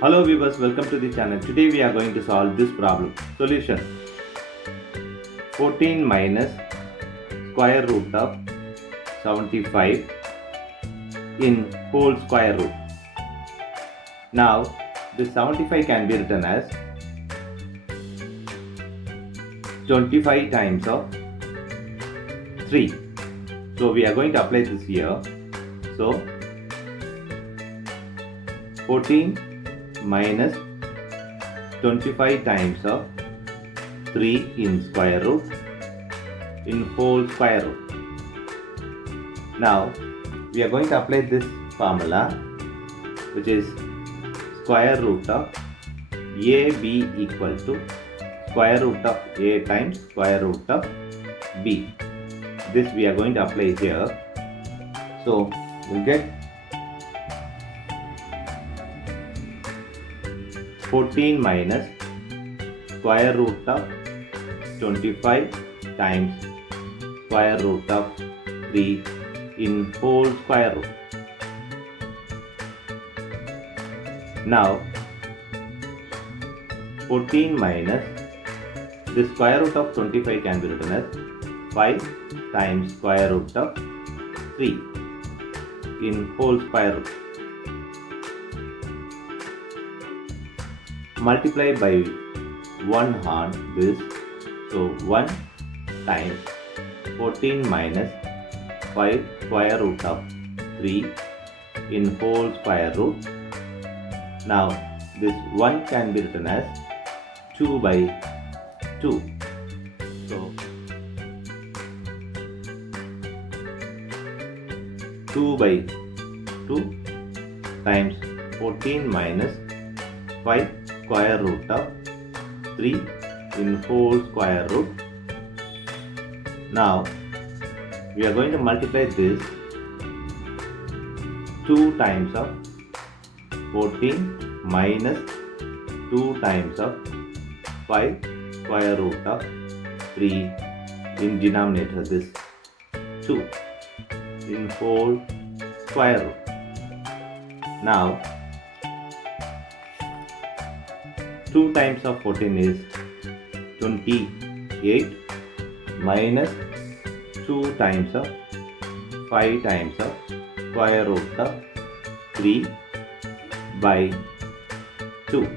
Hello viewers, welcome to the channel. Today we are going to solve this problem. Solution: 14 minus square root of 75 in whole square root. Now this 75 can be written as 25 times of 3. So we are going to apply this here. So 14 minus 25 times of 3 in square root in whole square root. Now we are going to apply this formula, which is square root of AB equal to square root of A times square root of B. This we are going to apply here. So we'll get 14 minus square root of 25 times square root of 3 in whole square root. Now 14 minus the square root of 25 can be written as 5 times square root of 3 in whole square root. Multiply by 1 on this, so 1 times 14 minus 5 square root of 3 in whole square root. Now this 1 can be written as 2 by 2. So 2 by 2 times 14 minus 5 square root of 3 in whole square root. Now we are going to multiply this 2 times of 14 minus 2 times of 5 square root of 3 in denominator, this 2 in whole square root. Now 2 times of 14 is 28 minus 2 times of 5 times of square root of 3 by 2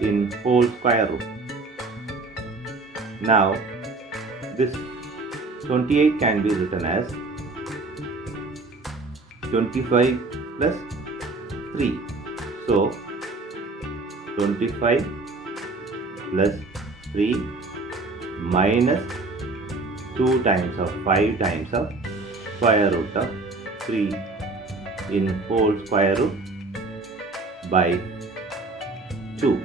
in whole square root. Now this 28 can be written as 25 plus 3. So 25 plus 3 minus 2 times of 5 times of square root of 3 in whole square root by 2.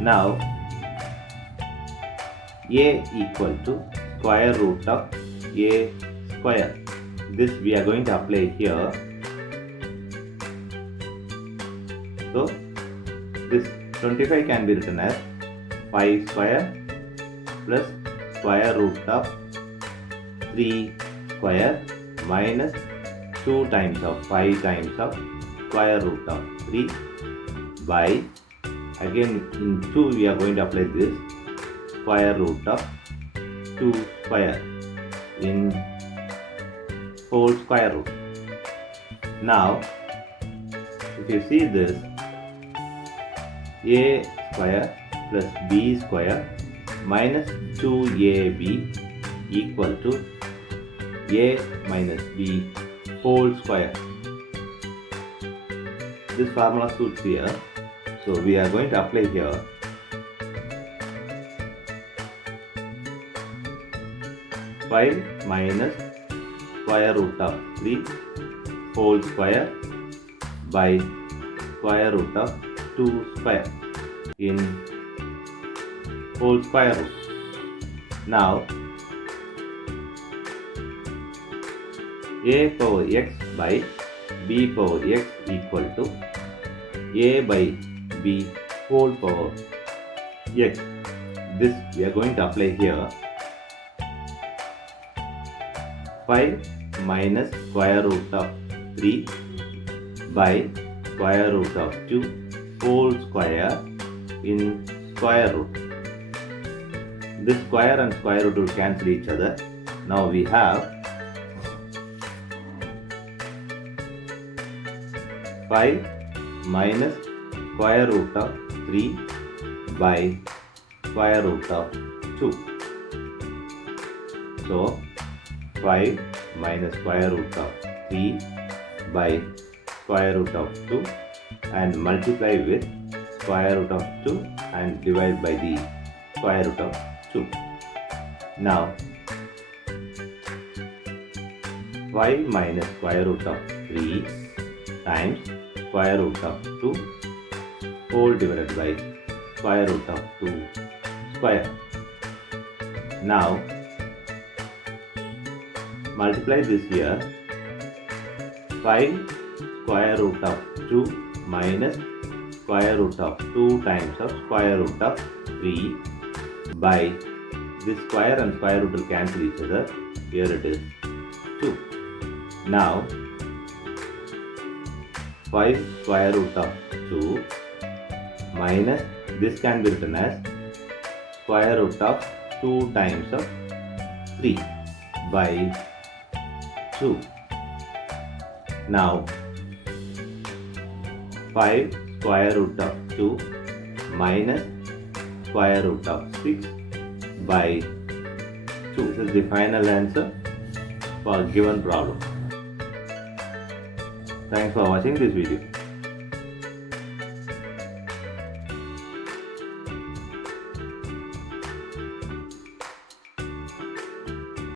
Now A equal to square root of A square. This we are going to apply here. So this 25 can be written as 5 square plus square root of 3 square minus 2 times of 5 times of square root of 3 by, again in 2 we are going to apply this square root of 2 square in whole square root. Now if you see this, A square plus B square minus 2AB equal to A minus B whole square. This formula suits here. So we are going to apply here. Five minus square root of 3 whole square by square root of 2 square in whole square root. Now A power x by B power x equal to A by B whole power x. This we are going to apply here. 5 minus square root of 3 by square root of 2 whole square in square root. This square and square root will cancel each other. Now we have 5 minus square root of 3 by square root of 2. So 5 minus square root of 3 by square root of 2 and multiply with square root of 2 and divide by the square root of 2. Now 5 minus square root of 3 times square root of 2 whole divided by square root of 2 square. Now multiply this here. 5 square root of 2 minus square root of 2 times of square root of 3 by this square and square root will cancel each other. Here it is 2. Now 5 square root of 2 minus this can be written as square root of 2 times of 3 by 2. Now 5 square root of 2 minus square root of 6 by 2. This is the final answer for given problem. Thanks for watching this video.